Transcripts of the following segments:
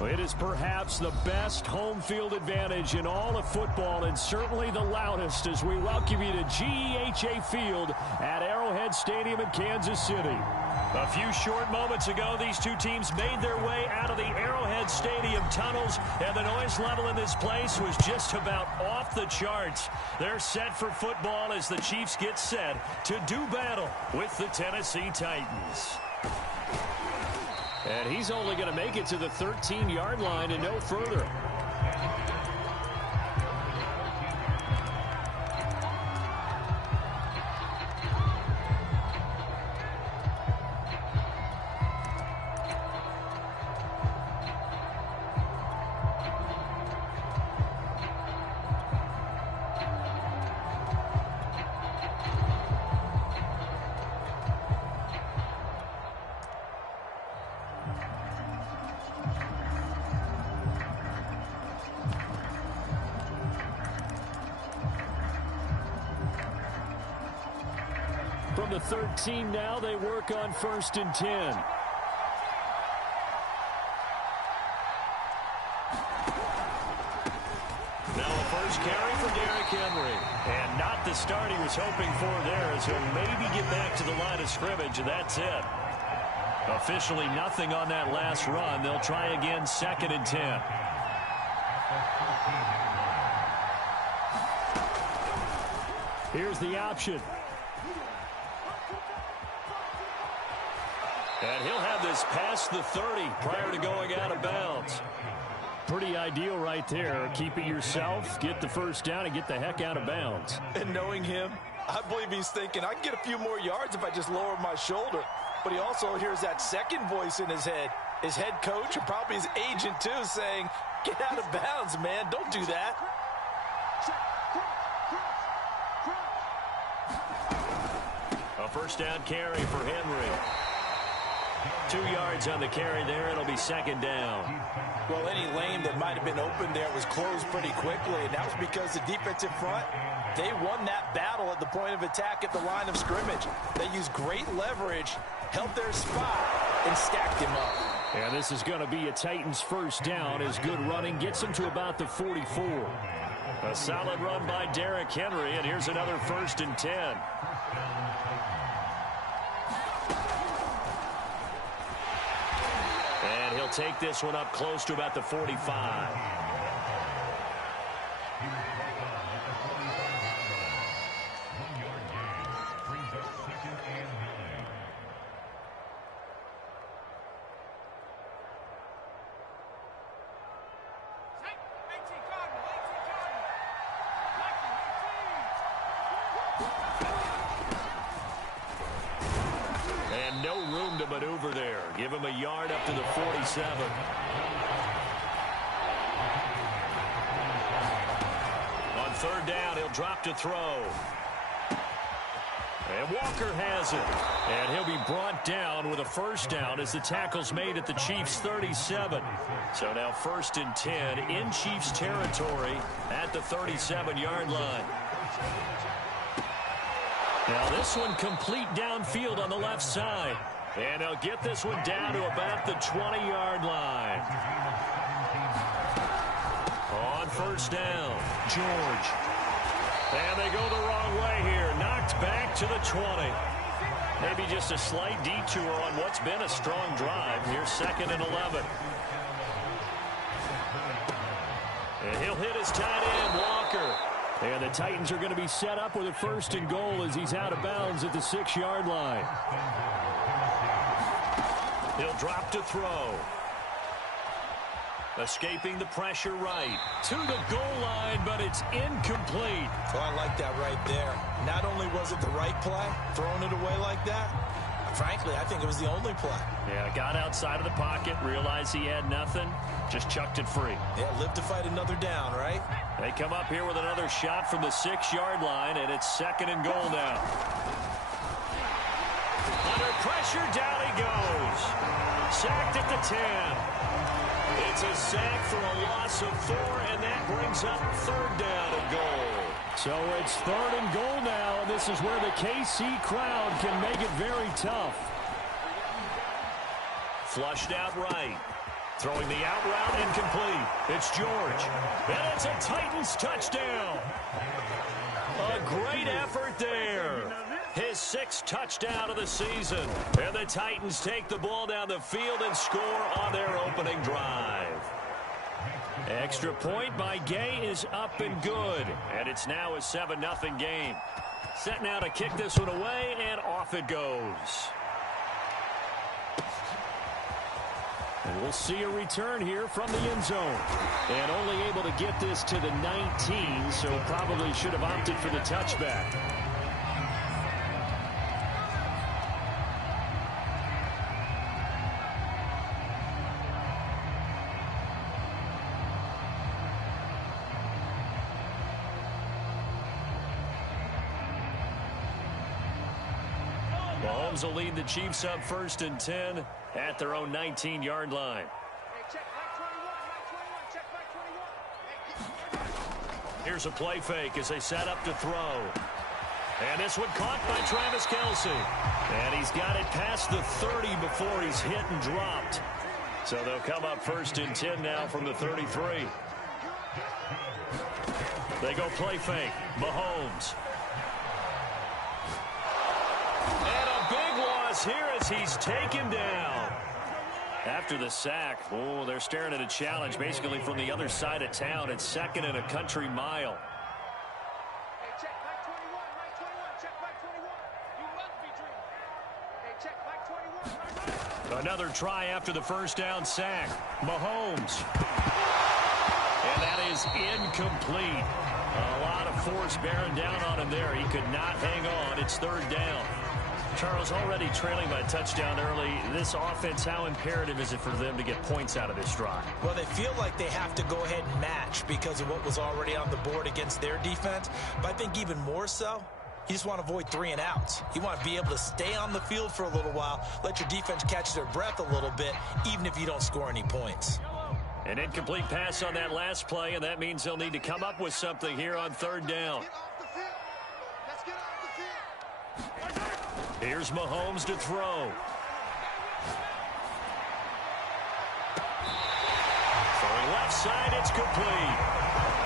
It is perhaps the best home field advantage in all of football, and certainly the loudest, as we welcome you to GEHA Field at Arrowhead Stadium in Kansas City. A few short moments ago, these two teams made their way out of the Arrowhead Stadium tunnels, and the noise level in this place was just about off the charts. They're set for football as the Chiefs get set to do battle with the Tennessee Titans. And he's only going to make it to the 13-yard line and no further. From the 13 now, they work on 1st and 10. Now a first carry for Derrick Henry. And not the start he was hoping for there, as he'll maybe get back to the line of scrimmage, and that's it. Officially nothing on that last run. They'll try again 2nd and 10. Here's the option. And he'll have this past the 30 prior to going out of bounds. Pretty ideal right there. Keep it yourself, get the first down, and get the heck out of bounds. And knowing him, I believe he's thinking, I can get a few more yards if I just lower my shoulder. But he also hears that second voice in his head. His head coach, and probably his agent too, saying, get out of bounds, man. Don't do that. A first down carry for Henry. 2 yards on the carry there. It'll be 2nd down. Well, any lane that might have been open there was closed pretty quickly, and that was because the defensive front, they won that battle at the point of attack at the line of scrimmage. They used great leverage, held their spot, and stacked him up. And this is going to be a Titans first down as good running gets them to about the 44. A solid run by Derrick Henry, and here's another 1st and 10. And he'll take this one up close to about the 45. And no room to maneuver there. Give him a yard up to the 47. On 3rd down, he'll drop to throw. And Walker has it. And he'll be brought down with a first down as the tackle's made at the Chiefs' 37. So now 1st and 10 in Chiefs territory at the 37-yard line. Now this one complete downfield on the left side. And they'll get this one down to about the 20-yard line. On 1st down, George. And they go the wrong way here. Knocked back to the 20. Maybe just a slight detour on what's been a strong drive. Here's 2nd and 11. And he'll hit his tight end, Walker. And the Titans are going to be set up with a 1st and goal as he's out of bounds at the 6-yard line. He'll drop to throw. Escaping the pressure right. To the goal line, but it's incomplete. Oh, I like that right there. Not only was it the right play, throwing it away like that, frankly, I think it was the only play. Yeah, got outside of the pocket, realized he had nothing, just chucked it free. Yeah, live to fight another down, right? They come up here with another shot from the 6-yard line, and it's 2nd and goal now. Under pressure, down he goes. Sacked at the 10. It's a sack for a loss of 4, and that brings up 3rd down and goal. So it's 3rd and goal now, and this is where the KC crowd can make it very tough. Flushed out right. Throwing the out route incomplete. It's George. And it's a Titans touchdown. A great effort there. His 6th touchdown of the season. And the Titans take the ball down the field and score on their opening drive. Extra point by Gay is up and good. And it's now a 7-0 game. Set now to kick this one away, and off it goes. And we'll see a return here from the end zone. And only able to get this to the 19, so probably should have opted for the touchback. Mahomes will lead the Chiefs up 1st and 10 at their own 19-yard line. Here's a play fake as they set up to throw. And this one caught by Travis Kelce. And he's got it past the 30 before he's hit and dropped. So they'll come up 1st and 10 now from the 33. They go play fake. Mahomes. Here as he's taken down. After the sack, oh, they're staring at a challenge basically from the other side of town. It's 2nd and a country mile. Another try after the 1st down sack. Mahomes. And that is incomplete. A lot of force bearing down on him there. He could not hang on. It's 3rd down. Charles, already trailing by a touchdown early. This offense, how imperative is it for them to get points out of this drive? Well, they feel like they have to go ahead and match because of what was already on the board against their defense. But I think even more so, you just want to avoid 3 and outs. You want to be able to stay on the field for a little while, let your defense catch their breath a little bit, even if you don't score any points. An incomplete pass on that last play, and that means they'll need to come up with something here on 3rd down. Here's Mahomes to throw. Throwing left side, it's complete.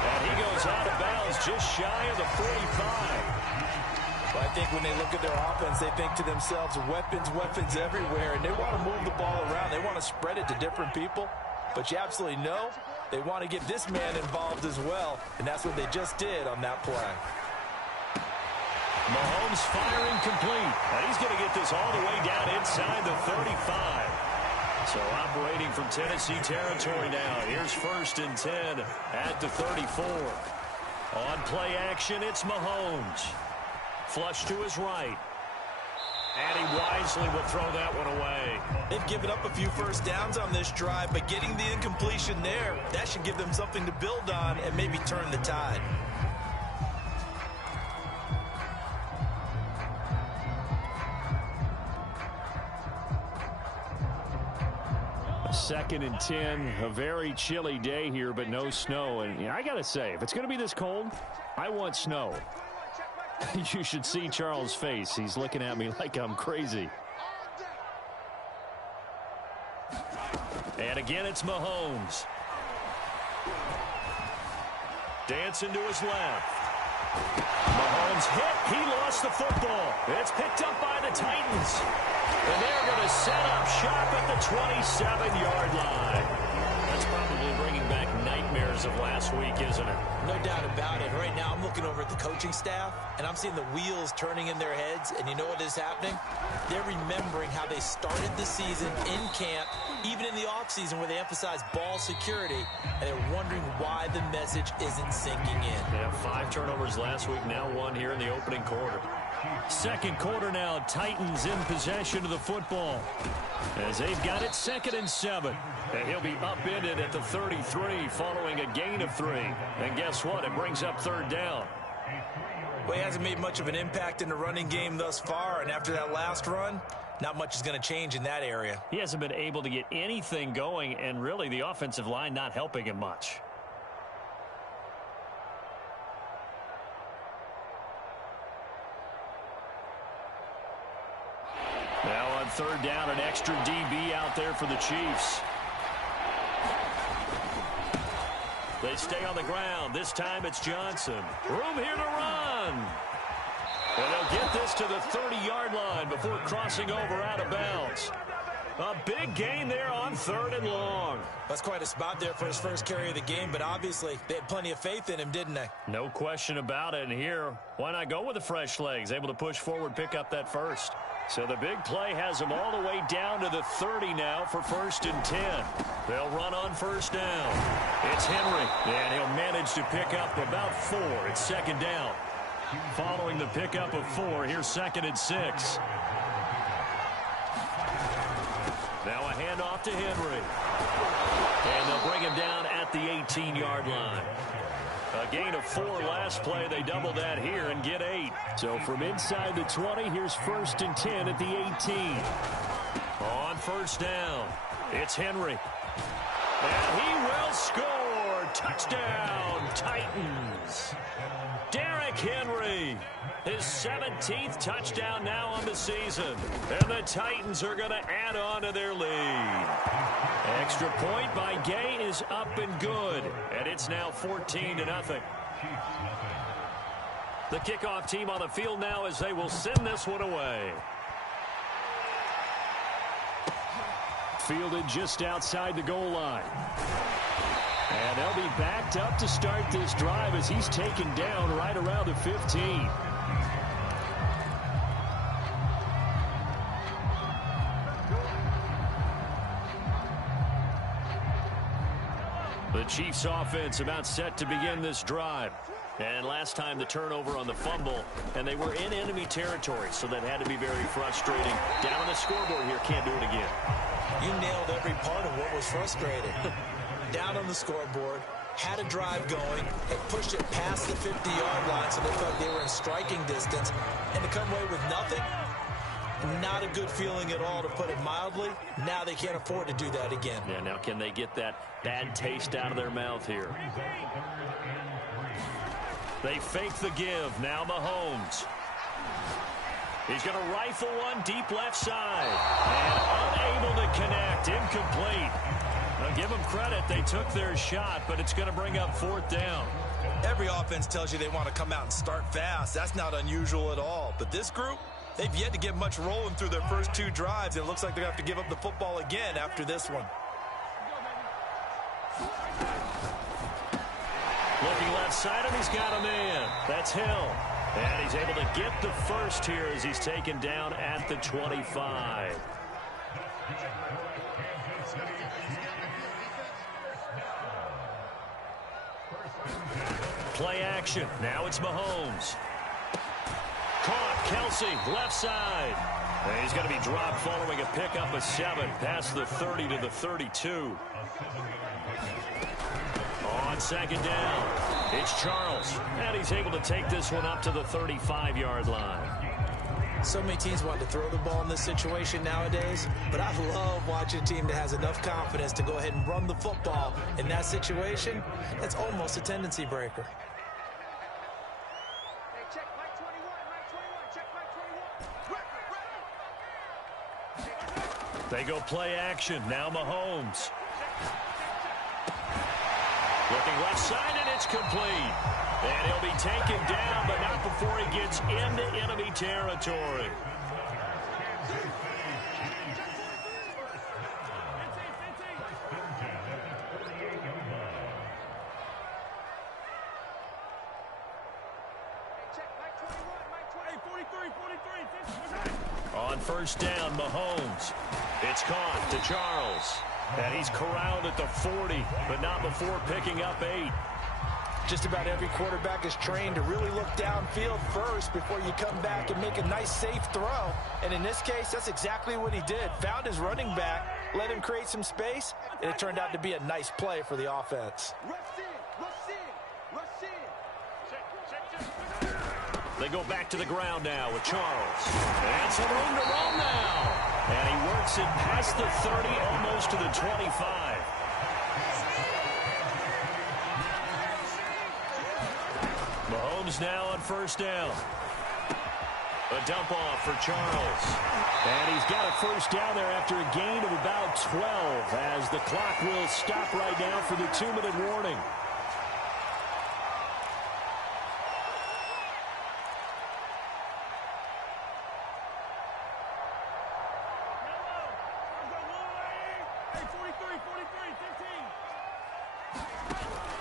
And he goes out of bounds just shy of the 45. But I think when they look at their offense, they think to themselves, weapons everywhere, and they want to move the ball around. They want to spread it to different people. But you absolutely know they want to get this man involved as well, and that's what they just did on that play. Mahomes firing complete. And he's going to get this all the way down inside the 35. So operating from Tennessee territory now. Here's 1st and 10 at the 34. On play action, it's Mahomes. Flush to his right. And he wisely will throw that one away. They've given up a few 1st downs on this drive, but getting the incompletion there, that should give them something to build on and maybe turn the tide. 2nd and 10, a very chilly day here, but no snow. And I got to say, if it's going to be this cold, I want snow. You should see Charles' face. He's looking at me like I'm crazy. And again, it's Mahomes. Dancing to his left. Mahomes hit. He lost the football. It's picked up by the Titans. And they're going to set up shop at the 27-yard line. That's probably bringing back nightmares of last week, isn't it? No doubt about it. Right now, I'm looking over at the coaching staff, and I'm seeing the wheels turning in their heads. And you know what is happening? They're remembering how they started the season in camp, even in the offseason where they emphasize ball security, and they're wondering why the message isn't sinking in. They have 5 turnovers last week, now 1 here in the opening quarter. Second quarter now, Titans in possession of the football as they've got it 2nd and 7. And he'll be upended at the 33 following a gain of 3. And guess what? It brings up 3rd down. Well, he hasn't made much of an impact in the running game thus far, and after that last run, not much is going to change in that area. He hasn't been able to get anything going, and really the offensive line not helping him much. Now on 3rd down, an extra DB out there for the Chiefs. They stay on the ground. This time it's Johnson. Room here to run. And they'll get this to the 30-yard line before crossing over out of bounds. A big gain there on 3rd and long. That's quite a spot there for his first carry of the game, but obviously they had plenty of faith in him, didn't they? No question about it. And here, why not go with the fresh legs? Able to push forward, pick up that first. So the big play has them all the way down to the 30 now for 1st and 10. They'll run on 1st down. It's Henry, and he'll manage to pick up about 4. It's 2nd down. Following the pickup of 4, here's 2nd and 6. Now a handoff to Henry. And they'll bring him down at the 18-yard line. A gain of 4 last play. They double that here and get 8. So from inside the 20, here's 1st and 10 at the 18. On 1st down, it's Henry. And he will score. Touchdown, Titans. Derrick Henry, his 17th touchdown now on the season. And the Titans are going to add on to their lead. Extra point by Gay is up and good. And it's now 14-0. The kickoff team on the field now as they will send this one away. Fielded just outside the goal line. And they'll be backed up to start this drive as he's taken down right around the 15. The Chiefs offense about set to begin this drive. And last time the turnover on the fumble, and they were in enemy territory, so that had to be very frustrating. Down on the scoreboard here, can't do it again. You nailed every part of what was frustrating. Down on the scoreboard, had a drive going, had pushed it past the 50-yard line so they felt they were in striking distance, and to come away with nothing, not a good feeling at all, to put it mildly. Now they can't afford to do that again. Yeah, now can they get that bad taste out of their mouth here? They fake the give. Now Mahomes. He's going to rifle one deep left side. And unable to connect. Incomplete. Now give them credit. They took their shot, but it's going to bring up 4th down. Every offense tells you they want to come out and start fast. That's not unusual at all. But this group, they've yet to get much rolling through their first 2 drives. It looks like they're going to have to give up the football again after this one. Looking left side, and he's got a man. That's Hill. And he's able to get the first here as he's taken down at the 25. Play action. Now it's Mahomes. Caught. Kelsey, left side. And he's going to be dropped following a pickup of 7 past the 30 to the 32. On 2nd down, it's Charles. And he's able to take this one up to the 35-yard line. So many teams want to throw the ball in this situation nowadays, but I love watching a team that has enough confidence to go ahead and run the football in that situation. That's almost a tendency breaker. They go play action. Now Mahomes. Looking left side, and it's complete. And he'll be taken down, but not before he gets into enemy territory. On 1st down, Mahomes. It's caught to Charles. And he's corralled at the 40, but not before picking up 8. Just about every quarterback is trained to really look downfield first before you come back and make a nice, safe throw. And in this case, that's exactly what he did. Found his running back, let him create some space, and it turned out to be a nice play for the offense. They go back to the ground now with Charles. And some room to run now. And he works it past the 30, almost to the 25. Mahomes now on first down. A dump off for Charles. And he's got a first down there after a gain of about 12 as the clock will stop right now for the 2-minute warning.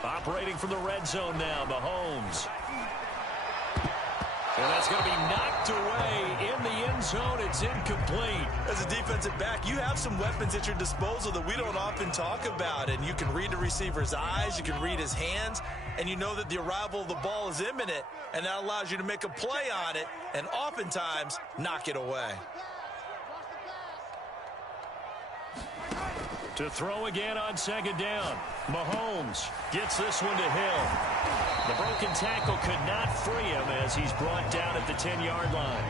Operating from the red zone now, Mahomes. And that's going to be knocked away in the end zone. It's incomplete. As a defensive back, you have some weapons at your disposal that we don't often talk about. And you can read the receiver's eyes, you can read his hands, and you know that the arrival of the ball is imminent. And that allows you to make a play on it and oftentimes knock it away. To throw again on second down. Mahomes gets this one to Hill. The broken tackle could not free him as he's brought down at the 10-yard line.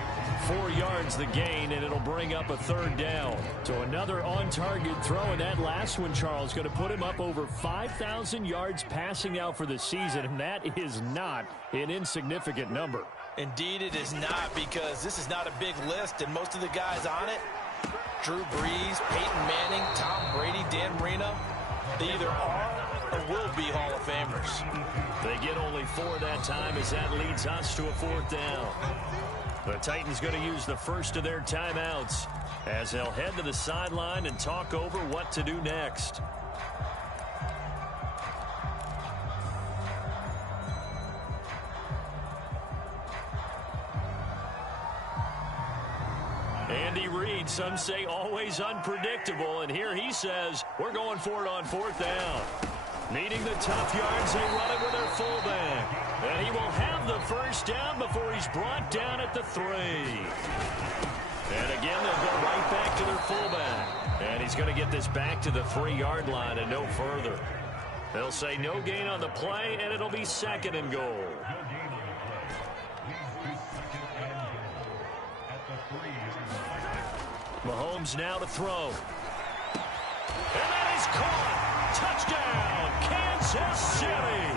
4 yards the gain, and it'll bring up a third down. So another on-target throw, and that last one, Charles, going to put him up over 5,000 yards passing out for the season, and that is not an insignificant number. Indeed it is not, because this is not a big list, and most of the guys on it, Drew Brees, Peyton Manning, Tom Brady, Dan Marino, they either are or will be Hall of Famers. They get only 4 that time as that leads us to a fourth down. The Titans going to use the first of their timeouts as they'll head to the sideline and talk over what to do next. Andy Reid, some say always unpredictable, and here he says we're going for it on fourth down. Needing the tough yards, they run it with their fullback. And he will have the first down before he's brought down at the 3. And again, they'll go right back to their fullback. And he's going to get this back to the 3-yard line and no further. They'll say no gain on the play, and it'll be second and goal. Mahomes now to throw. And that is caught. Touchdown, Kansas City.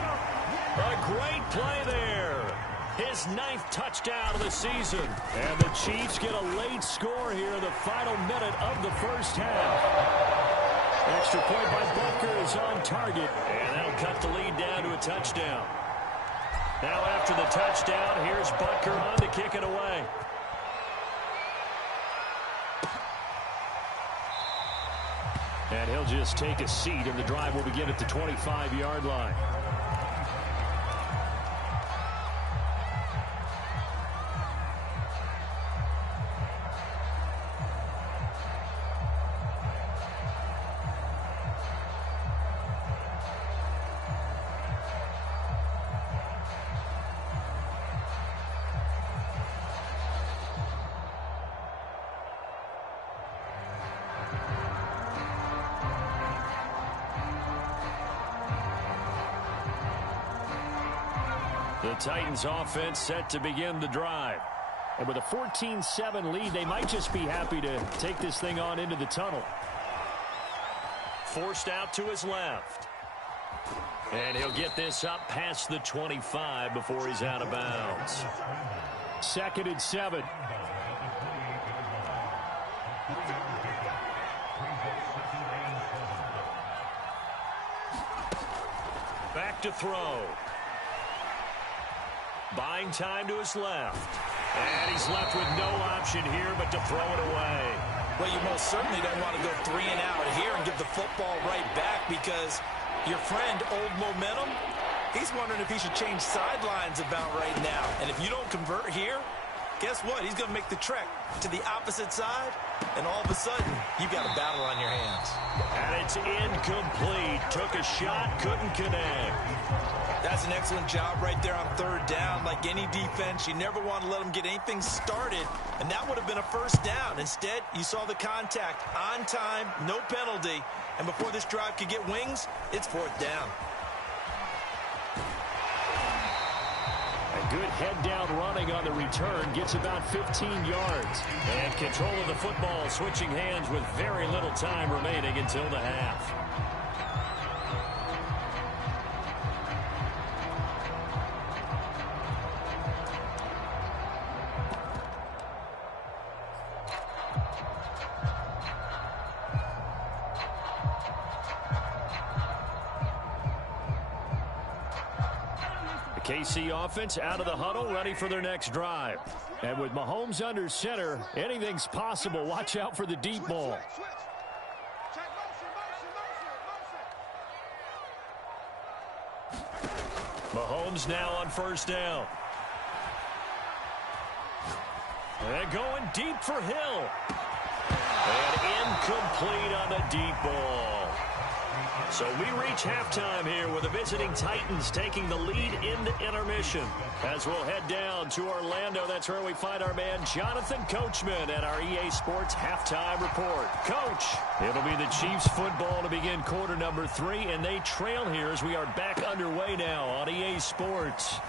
A great play there. His 9th touchdown of the season. And the Chiefs get a late score here in the final minute of the first half. Extra point by Butker is on target. And that'll cut the lead down to a touchdown. Now after the touchdown, here's Butker on to kick it away. And he'll just take a seat, and the drive will begin at the 25-yard line. The Titans offense set to begin the drive. And with a 14-7 lead, they might just be happy to take this thing on into the tunnel. Forced out to his left. And he'll get this up past the 25 before he's out of bounds. 2nd and 7. Back to throw. Buying time to his left. And he's left with no option here but to throw it away. Well, you most certainly don't want to go 3 and out here and give the football right back, because your friend, Old Momentum, he's wondering if he should change sidelines about right now. And if you don't convert here, guess what? He's going to make the trek to the opposite side, and all of a sudden, you've got a battle on your hands. And it's incomplete. Took a shot, couldn't connect. That's an excellent job right there on third down. Like any defense, you never want to let them get anything started, and that would have been a first down. Instead, you saw the contact on time, no penalty, and before this drive could get wings, it's fourth down. A good head-down running on the return gets about 15 yards. And control of the football, switching hands with very little time remaining until the half. KC offense out of the huddle, ready for their next drive. And with Mahomes under center, anything's possible. Watch out for the deep ball. Mahomes now on first down. And going deep for Hill. And incomplete on the deep ball. So we reach halftime here with the visiting Titans taking the lead into intermission. As we'll head down to Orlando, that's where we find our man Jonathan Coachman at our EA Sports Halftime Report. Coach, it'll be the Chiefs football to begin quarter number 3, and they trail here as we are back underway now on EA Sports.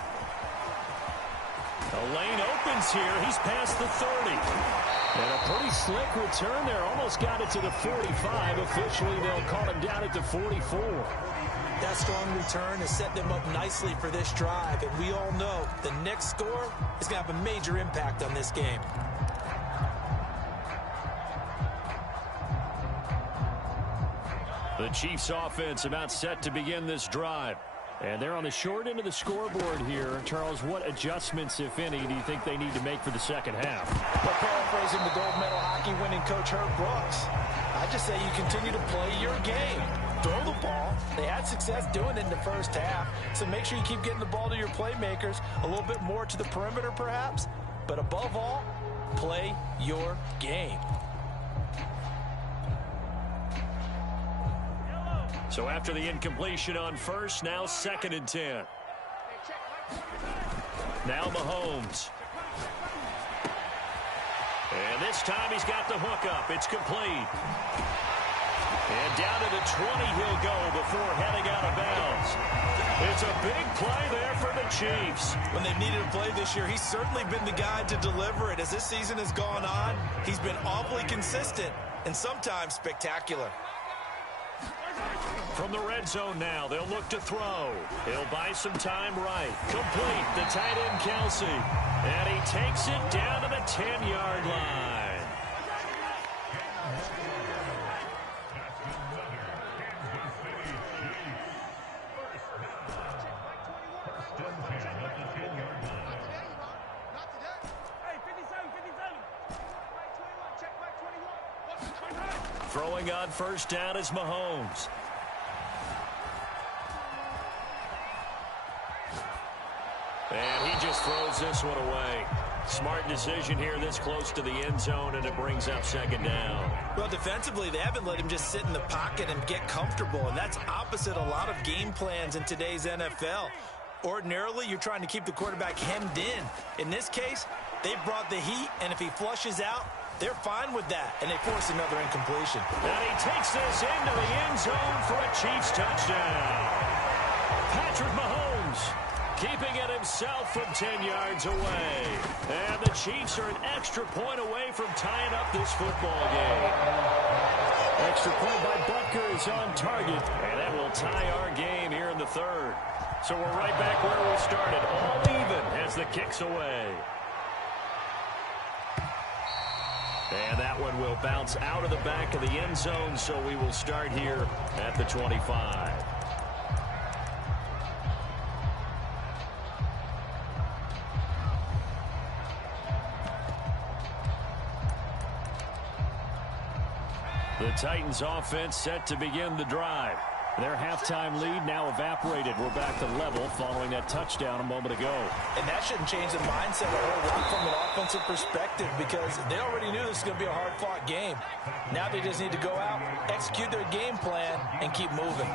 The lane opens here. He's past the 30. And a pretty slick return there. Almost got it to the 45. Officially, they'll call him down at the 44. That strong return has set them up nicely for this drive. And we all know the next score is going to have a major impact on this game. The Chiefs offense about set to begin this drive. And they're on the short end of the scoreboard here. Charles, what adjustments, if any, do you think they need to make for the second half? Well, paraphrasing the gold medal hockey winning coach Herb Brooks, I just say you continue to play your game. Throw the ball. They had success doing it in the first half, so make sure you keep getting the ball to your playmakers, a little bit more to the perimeter perhaps, but above all, play your game. So after the incompletion on first, now 2nd and 10. Now Mahomes. And this time he's got the hook up. It's complete. And down to the 20 he'll go before heading out of bounds. It's a big play there for the Chiefs. When they've needed a play this year, he's certainly been the guy to deliver it. As this season has gone on, he's been awfully consistent and sometimes spectacular. From the red zone now, they'll look to throw. He'll buy some time right. Complete, the tight end Kelsey. And he takes it down to the 10-yard line. Throwing on first down is Mahomes. And he just throws this one away. Smart decision here this close to the end zone, and it brings up 2nd down. Well, defensively, they haven't let him just sit in the pocket and get comfortable, and that's opposite a lot of game plans in today's NFL. Ordinarily, you're trying to keep the quarterback hemmed in. In this case, they brought the heat, and if he flushes out, they're fine with that, and they force another incompletion. And he takes this into the end zone for a Chiefs touchdown. Patrick Mahomes keeping it himself from 10 yards away. And the Chiefs are an extra point away from tying up this football game. Extra point by Butker is on target, and that will tie our game here in the 3rd. So we're right back where we started, all even as the kick's away. And that one will bounce out of the back of the end zone, so we will start here at the 25. The Titans offense set to begin the drive. Their halftime lead now evaporated. We're back to level following that touchdown a moment ago. And that shouldn't change the mindset a whole lot from an offensive perspective because they already knew this was going to be a hard-fought game. Now they just need to go out, execute their game plan, and keep moving.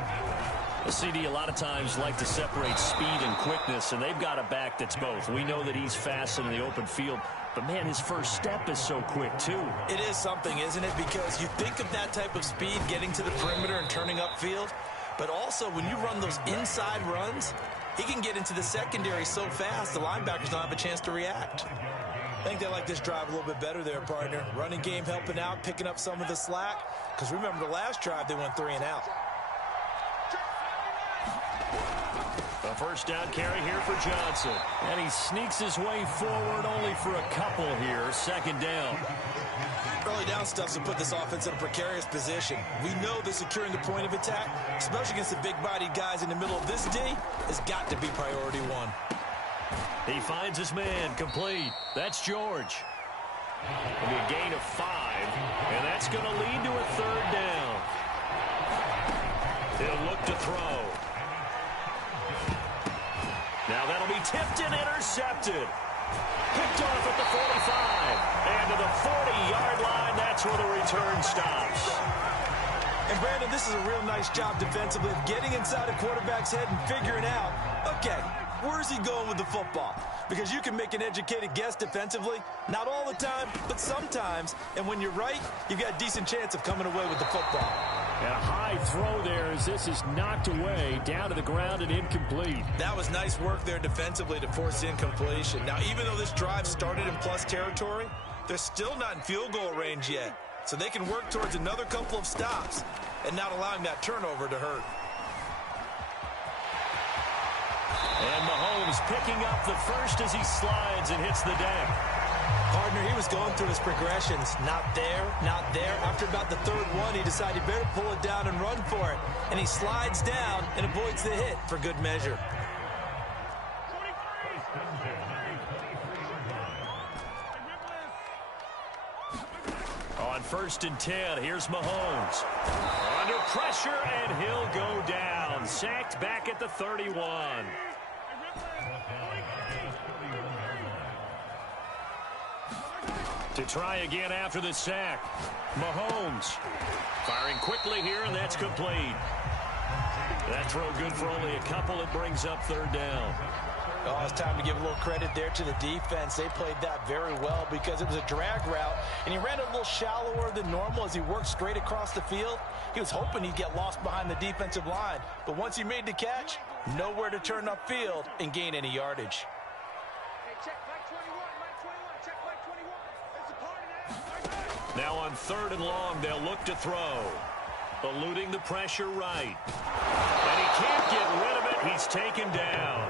The CD a lot of times like to separate speed and quickness, and they've got a back that's both. We know that he's fast in the open field, but, man, his first step is so quick, too. It is something, isn't it? Because you think of that type of speed getting to the perimeter and turning upfield, but also when you run those inside runs, he can get into the secondary so fast the linebackers don't have a chance to react. I think they like this drive a little bit better there, partner. Running game helping out, picking up some of the slack. Because remember, the last drive they went 3 and out. A first down carry here for Johnson. And he sneaks his way forward only for a couple here. Second down. Early down stuff to put this offense in a precarious position. We know that securing the point of attack, especially against the big-bodied guys in the middle of this D, has got to be priority one. He finds his man complete. That's George. It'll be a gain of 5, and that's going to lead to a third down. He'll look to throw. Now that'll be tipped and intercepted. Picked off at the 45. And to the 40-yard line, that's where the return stops. And, Brandon, this is a real nice job defensively of getting inside a quarterback's head and figuring out, okay, where's he going with the football? Because you can make an educated guess defensively, not all the time, but sometimes. And when you're right, you've got a decent chance of coming away with the football. And a high throw there as this is knocked away, down to the ground and incomplete. That was nice work there defensively to force incompletion. Now, even though this drive started in plus territory, they're still not in field goal range yet. So they can work towards another couple of stops and not allowing that turnover to hurt. And Mahomes picking up the first as he slides and hits the deck. Partner, he was going through his progressions. Not there, not there. After about the third one, he decided he better pull it down and run for it. And he slides down and avoids the hit for good measure. On 1st and 10, here's Mahomes. Under pressure, and he'll go down. Sacked back at the 31. To try again after the sack. Mahomes firing quickly here, and that's complete. That throw good for only a couple. It brings up third down. Oh, it's time to give a little credit there to the defense. They played that very well because it was a drag route, and he ran a little shallower than normal as he worked straight across the field. He was hoping he'd get lost behind the defensive line, but once he made the catch, nowhere to turn upfield and gain any yardage. Now on 3rd and long, they'll look to throw. Eluding the pressure right. And he can't get rid of it. He's taken down.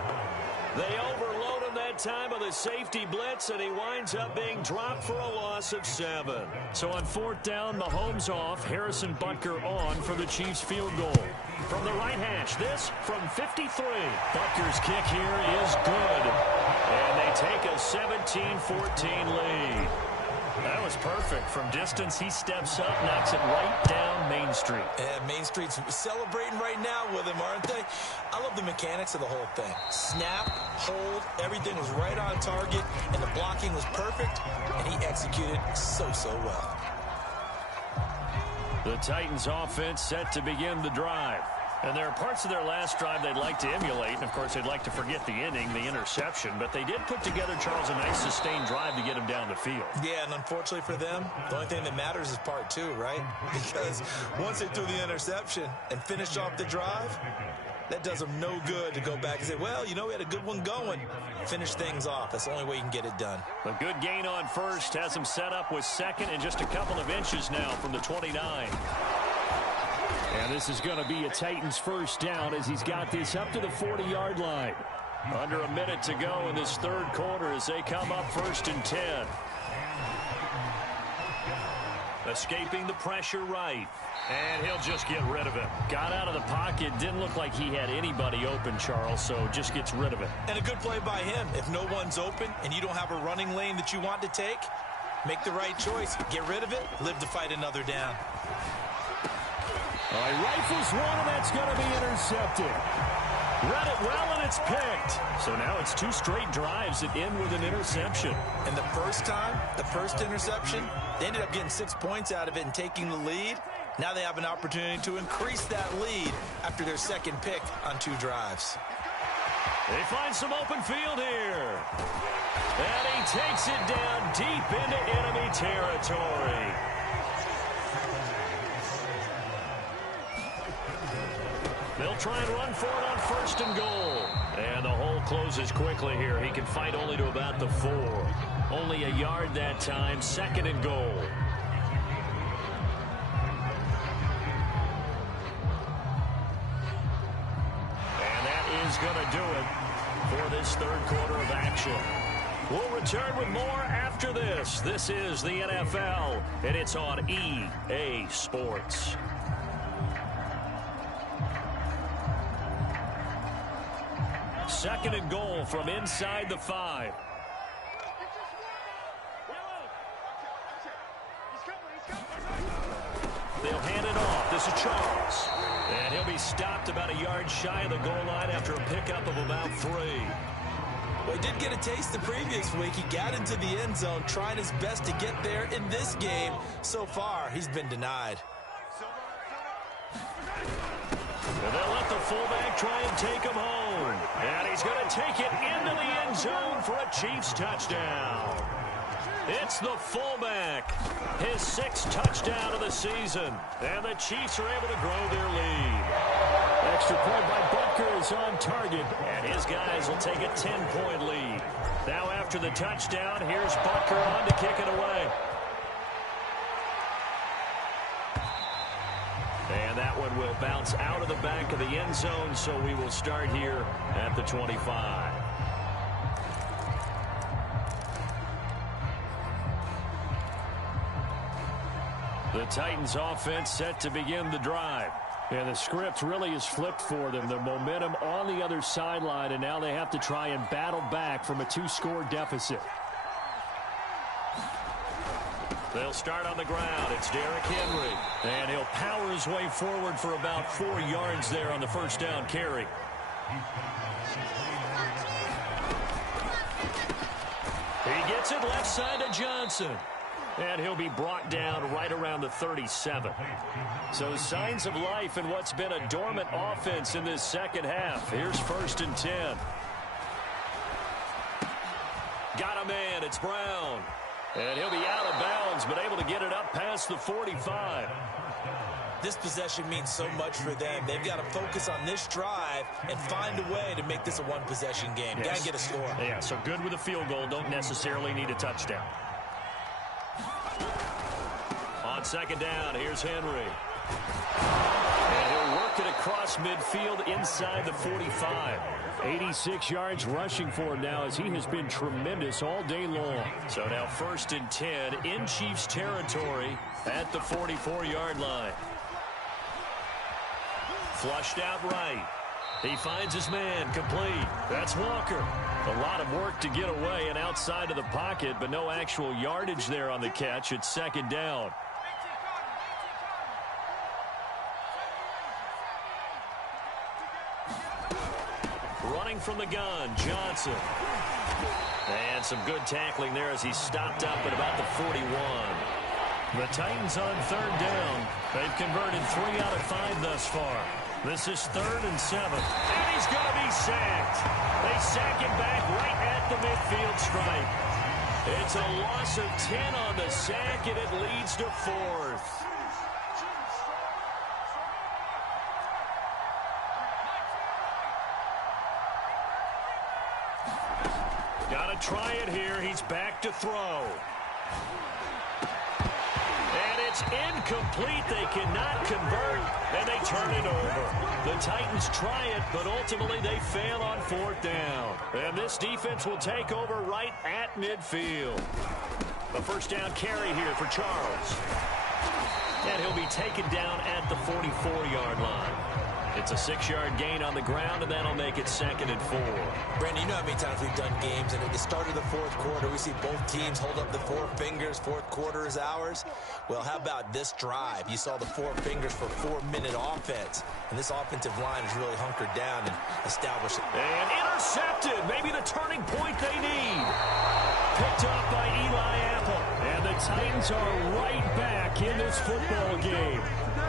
They overload him that time with a safety blitz, and he winds up being dropped for a loss of 7. So on 4th down, Mahomes off, Harrison Butker on for the Chiefs field goal. From the right hash, this from 53. Butker's kick here is good. And they take a 17-14 lead. That was perfect. From distance, he steps up, knocks it right down Main Street. And Main Street's celebrating right now with him, aren't they? I love the mechanics of the whole thing. Snap, hold, everything was right on target, and the blocking was perfect, and he executed so well. The Titans offense set to begin the drive. And there are parts of their last drive they'd like to emulate. And, of course, they'd like to forget the inning, the interception. But they did put together, Charles, a nice sustained drive to get him down the field. Yeah, and unfortunately for them, the only thing that matters is part 2, right? Because once they threw the interception and finished off the drive, that does them no good to go back and say, well, you know, we had a good one going. Finish things off. That's the only way you can get it done. A good gain on first has him set up with second and just a couple of inches now from the 29. And this is going to be a Titans first down as he's got this up to the 40-yard line. Under a minute to go in this third quarter as they come up 1st and 10. Escaping the pressure right. And he'll just get rid of it. Got out of the pocket. Didn't look like he had anybody open, Charles, so just gets rid of it. And a good play by him. If no one's open and you don't have a running lane that you want to take, make the right choice. Get rid of it. Live to fight another down. Oh, he rifles one, and that's going to be intercepted. Read it well, and it's picked. So now it's 2 straight drives that end with an interception. And the first time, the first interception, they ended up getting 6 points out of it and taking the lead. Now they have an opportunity to increase that lead after their second pick on 2 drives. They find some open field here. And he takes it down deep into enemy territory. They'll try and run for it on 1st and goal. And the hole closes quickly here. He can fight only to about the 4. Only a yard that time, 2nd and goal. And that is going to do it for this 3rd quarter of action. We'll return with more after this. This is the NFL, and it's on EA Sports. Second and goal from inside the 5. They'll hand it off. This is Charles. And he'll be stopped about a yard shy of the goal line after a pickup of about 3. Well, he did get a taste the previous week. He got into the end zone, trying his best to get there in this game. So far, he's been denied. And they'll let the fullback try and take him home. And he's going to take it into the end zone for a Chiefs touchdown. It's the fullback, his 6th touchdown of the season. And the Chiefs are able to grow their lead. Extra point by Butker is on target, and his guys will take a 10-point lead. Now after the touchdown, here's Butker on to kick it away. And that one will bounce out of the back of the end zone, so we will start here at the 25. The Titans offense set to begin the drive. And the script really is flipped for them. The momentum on the other sideline, and now they have to try and battle back from a 2-score deficit. They'll start on the ground. It's Derrick Henry. And he'll power his way forward for about 4 yards there on the 1st down carry. He gets it left side to Johnson. And he'll be brought down right around the 37. So signs of life in what's been a dormant offense in this second half. Here's 1st and 10. Got a man. It's Brown. And he'll be out of bounds, but able to get it up past the 45. This possession means so much for them. They've got to focus on this drive and find a way to make this a one-possession game. Yes. Got to get a score. Yeah, so good with a field goal. Don't necessarily need a touchdown. On 2nd down, here's Henry. And he'll work it across midfield inside the 45. 86 yards rushing for him now as he has been tremendous all day long. So now 1st and 10 in Chiefs territory at the 44-yard line. Flushed out right. He finds his man complete. That's Walker. A lot of work to get away and outside of the pocket, but no actual yardage there on the catch. It's 2nd down. Running from the gun, Johnson. And some good tackling there as he's stopped up at about the 41. The Titans on 3rd down. They've converted 3 out of 5 thus far. This is 3rd and 7. And he's going to be sacked. They sack him back right at the midfield stripe. It's a loss of 10 on the sack, and it leads to 4th. Got to try it here. He's back to throw. And it's incomplete. They cannot convert, and they turn it over. The Titans try it, but ultimately they fail on 4th down. And this defense will take over right at midfield. A 1st down carry here for Charles. And he'll be taken down at the 44-yard line. It's a 6-yard gain on the ground, and that'll make it 2nd and 4. Brandon, you know how many times we've done games, and at the start of the fourth quarter, we see both teams hold up the 4 fingers. Fourth quarter is ours. Well, how about this drive? You saw the 4 fingers for 4-minute offense, and this offensive line is really hunkered down and established it. And intercepted. Maybe the turning point they need. Picked up by Eli Apple. And the Titans are right back in this football game.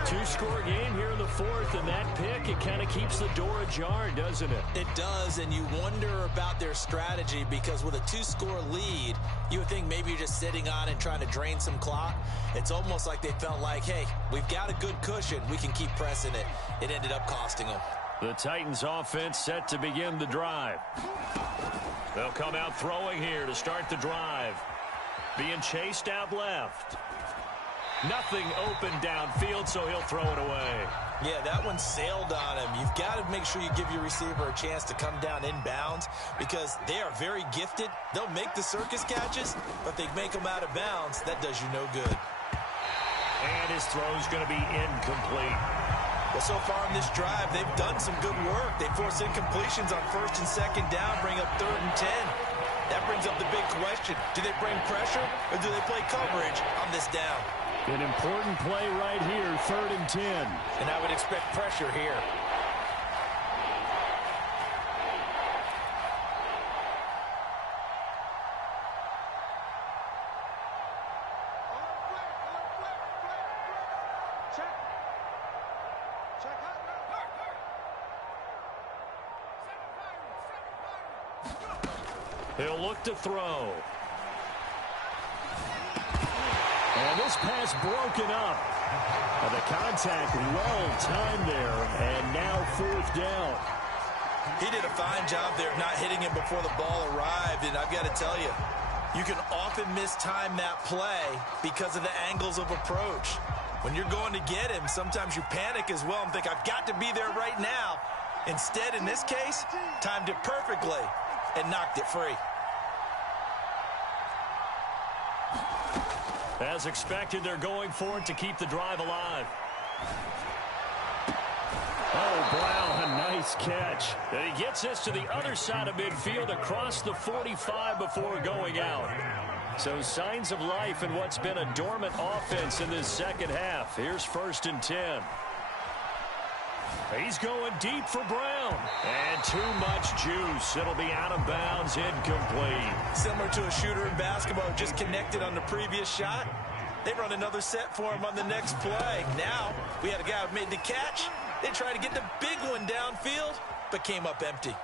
2-score game here in the fourth, and that pick, it kind of keeps the door ajar, doesn't it? It does, and you wonder about their strategy because with a 2-score lead, you would think maybe you're just sitting on and trying to drain some clock. It's almost like they felt like, hey, we've got a good cushion. We can keep pressing it. It ended up costing them. The Titans offense set to begin the drive. They'll come out throwing here to start the drive. Being chased out left. Nothing open downfield, so he'll throw it away. Yeah, that one sailed on him. You've got to make sure you give your receiver a chance to come down inbounds because they are very gifted. They'll make the circus catches, but they make them out of bounds. That does you no good. And his throw's going to be incomplete. Well, so far in this drive, they've done some good work. They force incompletions on 1st and 2nd down, bring up 3rd and 10. That brings up the big question. Do they bring pressure or do they play coverage on this down? An important play right here, 3rd and 10. And I would expect pressure here. He'll look to throw. And this pass broken up. And the contact well-timed there. And now 4th down. He did a fine job there of not hitting him before the ball arrived. And I've got to tell you, you can often mistime that play because of the angles of approach. When you're going to get him, sometimes you panic as well and think, I've got to be there right now. Instead, in this case, timed it perfectly and knocked it free. As expected, they're going for it to keep the drive alive. Oh, Brown, a nice catch. And he gets this to the other side of midfield across the 45 before going out. So signs of life in what's been a dormant offense in this second half. Here's 1st and 10. He's going deep for Brown. And too much juice. It'll be out of bounds, incomplete. Similar to a shooter in basketball, just connected on the previous shot. They run another set for him on the next play. Now, we had a guy who made the catch. They tried to get the big one downfield, but came up empty.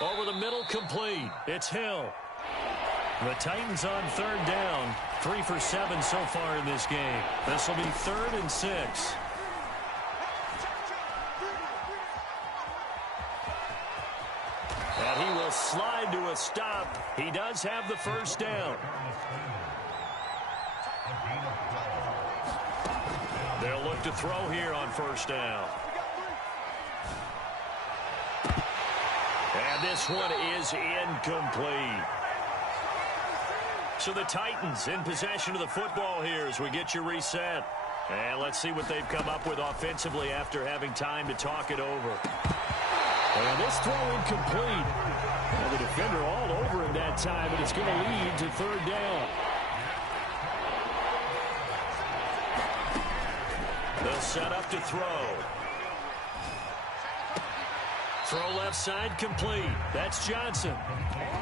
Over the middle, complete. It's Hill. The Titans on 3rd down. 3 for 7 so far in this game. This will be 3rd and 6. And he will slide to a stop. He does have the 1st down. They'll look to throw here on 1st down. And this one is incomplete. So the Titans in possession of the football here as we get you reset. And let's see what they've come up with offensively after having time to talk it over. And this throw incomplete. Well, the defender all over him that time, and it's going to lead to 3rd down. They'll set up to throw. Throw left side complete. That's Johnson.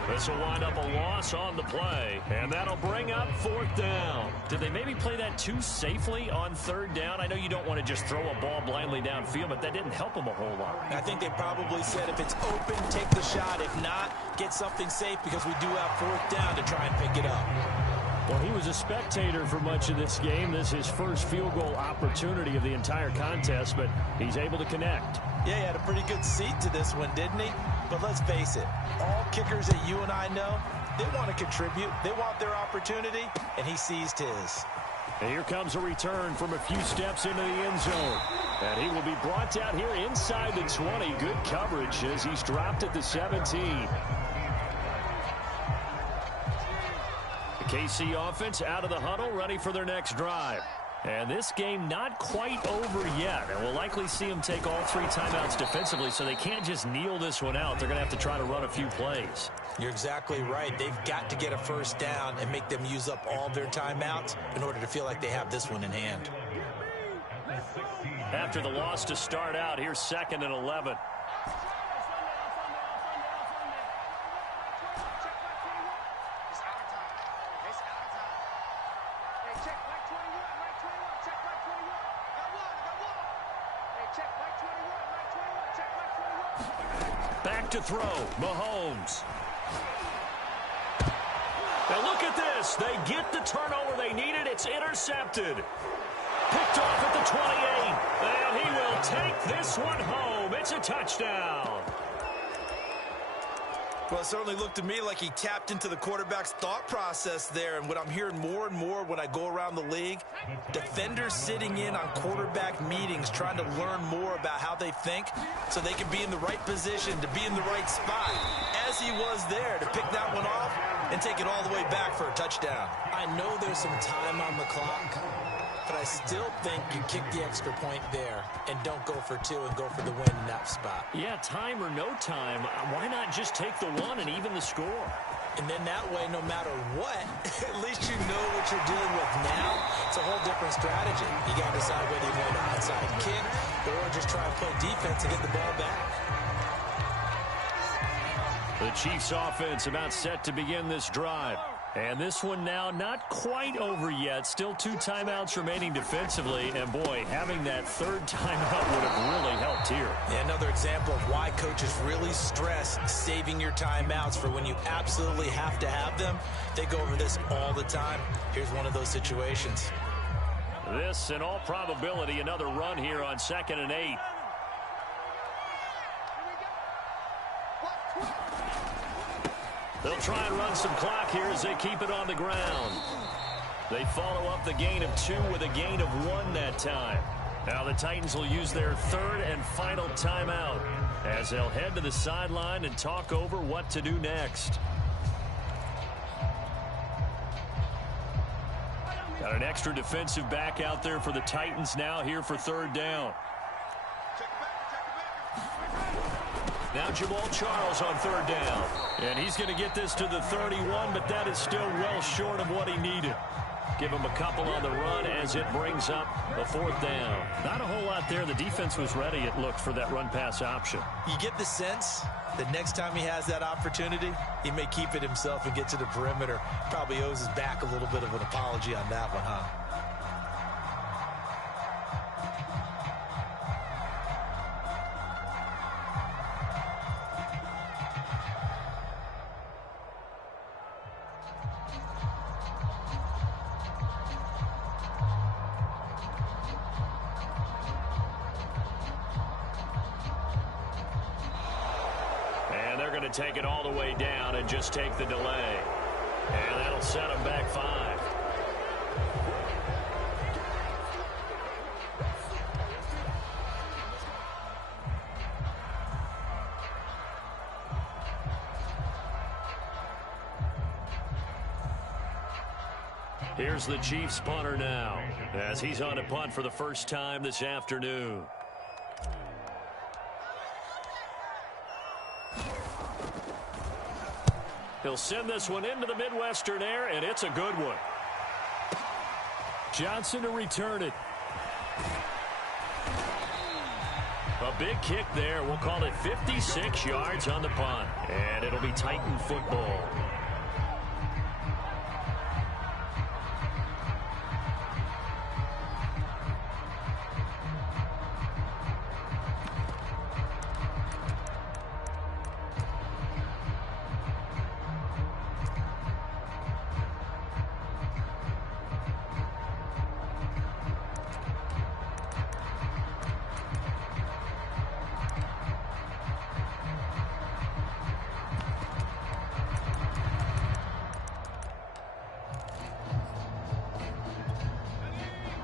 This will wind up a loss on the play, and that'll bring up 4th down. Did they maybe play that too safely on 3rd down? I know you don't want to just throw a ball blindly downfield, but that didn't help them a whole lot. I think they probably said if it's open, take the shot. If not, get something safe because we do have 4th down to try and pick it up. Well, he was a spectator for much of this game. This is his first field goal opportunity of the entire contest, but he's able to connect. Yeah, he had a pretty good seat to this one, didn't he? But let's face it, all kickers that you and I know, they want to contribute. They want their opportunity, and he seized his. And here comes a return from a few steps into the end zone. And he will be brought down here inside the 20. Good coverage as he's dropped at the 17. The KC offense out of the huddle, ready for their next drive. And this game not quite over yet. And we'll likely see them take all 3 timeouts defensively, so they can't just kneel this one out. They're going to have to try to run a few plays. You're exactly right. They've got to get a first down and make them use up all their timeouts in order to feel like they have this one in hand. After the loss to start out, here's 2nd and 11. Back to throw, Mahomes. And look at this. They get the turnover they needed. It's intercepted. Picked off at the 28. And he will take this one home. It's a touchdown. Well, it certainly looked to me like he tapped into the quarterback's thought process there. And what I'm hearing more and more when I go around the league, defenders sitting in on quarterback meetings trying to learn more about how they think so they can be in the right position to be in the right spot, as he was there to pick that one off and take it all the way back for a touchdown. I know there's some time on the clock, but I still think you kick the extra point there and don't go for 2 and go for the win in that spot. Yeah, time or no time, why not just take the 1 and even the score? And then that way, no matter what, at least you know what you're dealing with now. It's a whole different strategy. You got to decide whether you're going to onside kick or just try and play defense and get the ball back. The Chiefs offense about set to begin this drive. And this one now not quite over yet. Still 2 timeouts remaining defensively. And, boy, having that 3rd timeout would have really helped here. Yeah, another example of why coaches really stress saving your timeouts for when you absolutely have to have them. They go over this all the time. Here's one of those situations. This, in all probability, another run here on 2nd and 8. They'll try and run some clock here as they keep it on the ground. They follow up the gain of 2 with a gain of 1 that time. Now the Titans will use their 3rd and final timeout as they'll head to the sideline and talk over what to do next. Got an extra defensive back out there for the Titans now here for 3rd down. Now Jamal Charles on 3rd down. And he's going to get this to the 31, but that is still well short of what he needed. Give him a couple on the run as it brings up the 4th down. Not a whole lot there. The defense was ready, it looked, for that run-pass option. You get the sense that next time he has that opportunity, he may keep it himself and get to the perimeter. Probably owes his back a little bit of an apology on that one, huh? Take it all the way down and just take the delay. And that'll set them back 5. Here's the Chiefs punter now as he's on to punt for the first time this afternoon. He'll send this one into the Midwestern air, and it's a good one. Johnson to return it. A big kick there. We'll call it 56 yards on the punt. And it'll be Titan football.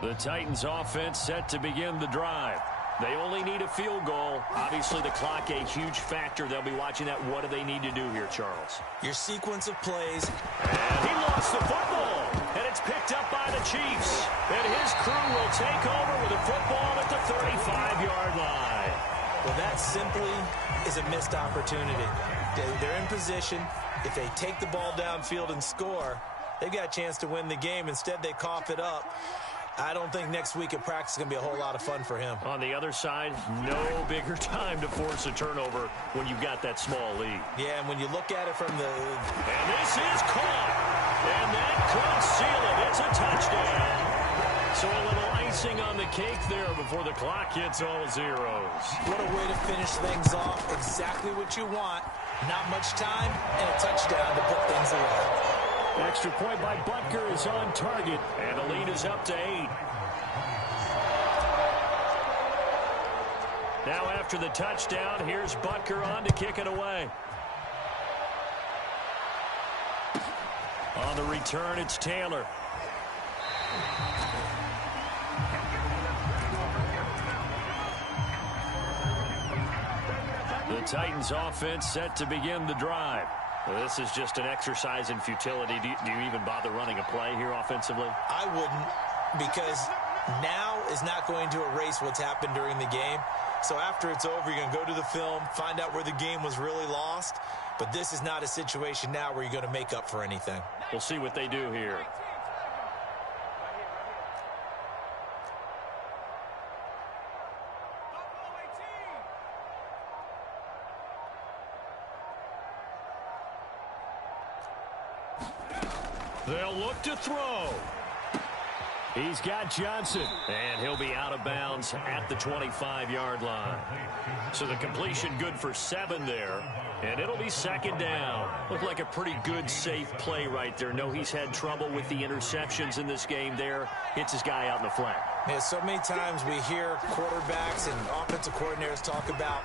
The Titans offense set to begin the drive. They only need a field goal. Obviously, the clock a huge factor. They'll be watching that. What do they need to do here, Charles? Your sequence of plays. And he lost the football, and it's picked up by the Chiefs. And his crew will take over with a football at the 35-yard line. Well, that simply is a missed opportunity. They're in position. If they take the ball downfield and score, they've got a chance to win the game. Instead, they cough it up. I don't think next week at practice is going to be a whole lot of fun for him. On the other side, no bigger time to force a turnover when you've got that small lead. Yeah, and when you look at it from the... And this is caught. And that could seal it. It's a touchdown. So a little icing on the cake there before the clock hits all zeros. What a way to finish things off. Exactly what you want. Not much time and a touchdown to put things away. Extra point by Butker is on target, and the lead is up to 8. Now after the touchdown, here's Butker on to kick it away. On the return, it's Taylor. The Titans offense set to begin the drive. Well, this is just an exercise in futility. Do you even bother running a play here offensively? I wouldn't, because now is not going to erase what's happened during the game. So after it's over, you're going to go to the film, find out where the game was really lost. But this is not a situation now where you're going to make up for anything. We'll see what they do here. They'll look to throw. He's got Johnson, and he'll be out of bounds at the 25-yard line. So the completion good for 7 there, and it'll be second down. Looked like a pretty good, safe play right there. No, he's had trouble with the interceptions in this game there. Hits his guy out in the flat. Yeah, so many times we hear quarterbacks and offensive coordinators talk about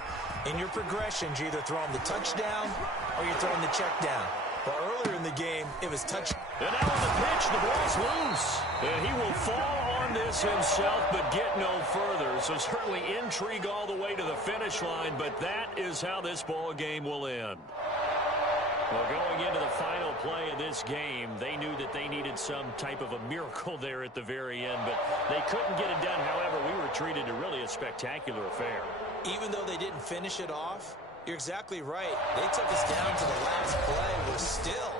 in your progressions, you're either throwing the touchdown or you're throwing the check down. But earlier in the game, it was touchdown. And now on the pitch, the ball's loose. And he will fall on this himself, but get no further. So certainly intrigue all the way to the finish line, but that is how this ball game will end. Well, going into the final play of this game, they knew that they needed some type of a miracle there at the very end, but they couldn't get it done. However, we were treated to really a spectacular affair. Even though they didn't finish it off, you're exactly right. They took us down to the last play. We're still,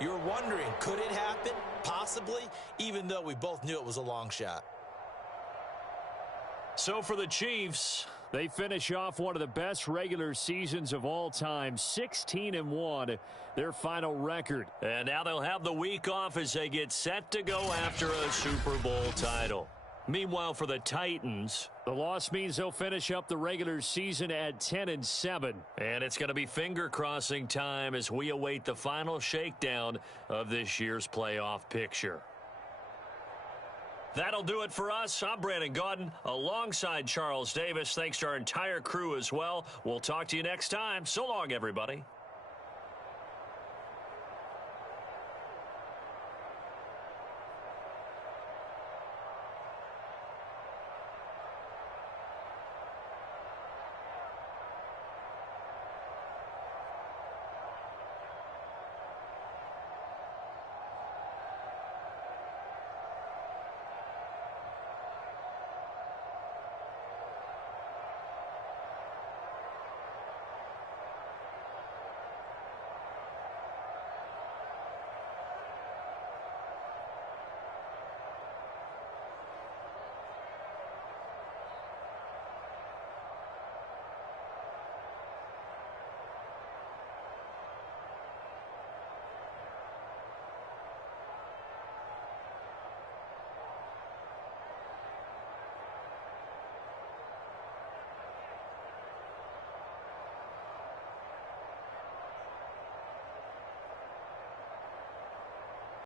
you're wondering, could it happen? Possibly, even though we both knew it was a long shot. So for the Chiefs, they finish off one of the best regular seasons of all time, 16-1, their final record. And now they'll have the week off as they get set to go after a Super Bowl title. Meanwhile, for the Titans, the loss means they'll finish up the regular season at 10-7. And it's going to be finger-crossing time as we await the final shakedown of this year's playoff picture. That'll do it for us. I'm Brandon Gaudin alongside Charles Davis. Thanks to our entire crew as well. We'll talk to you next time. So long, everybody.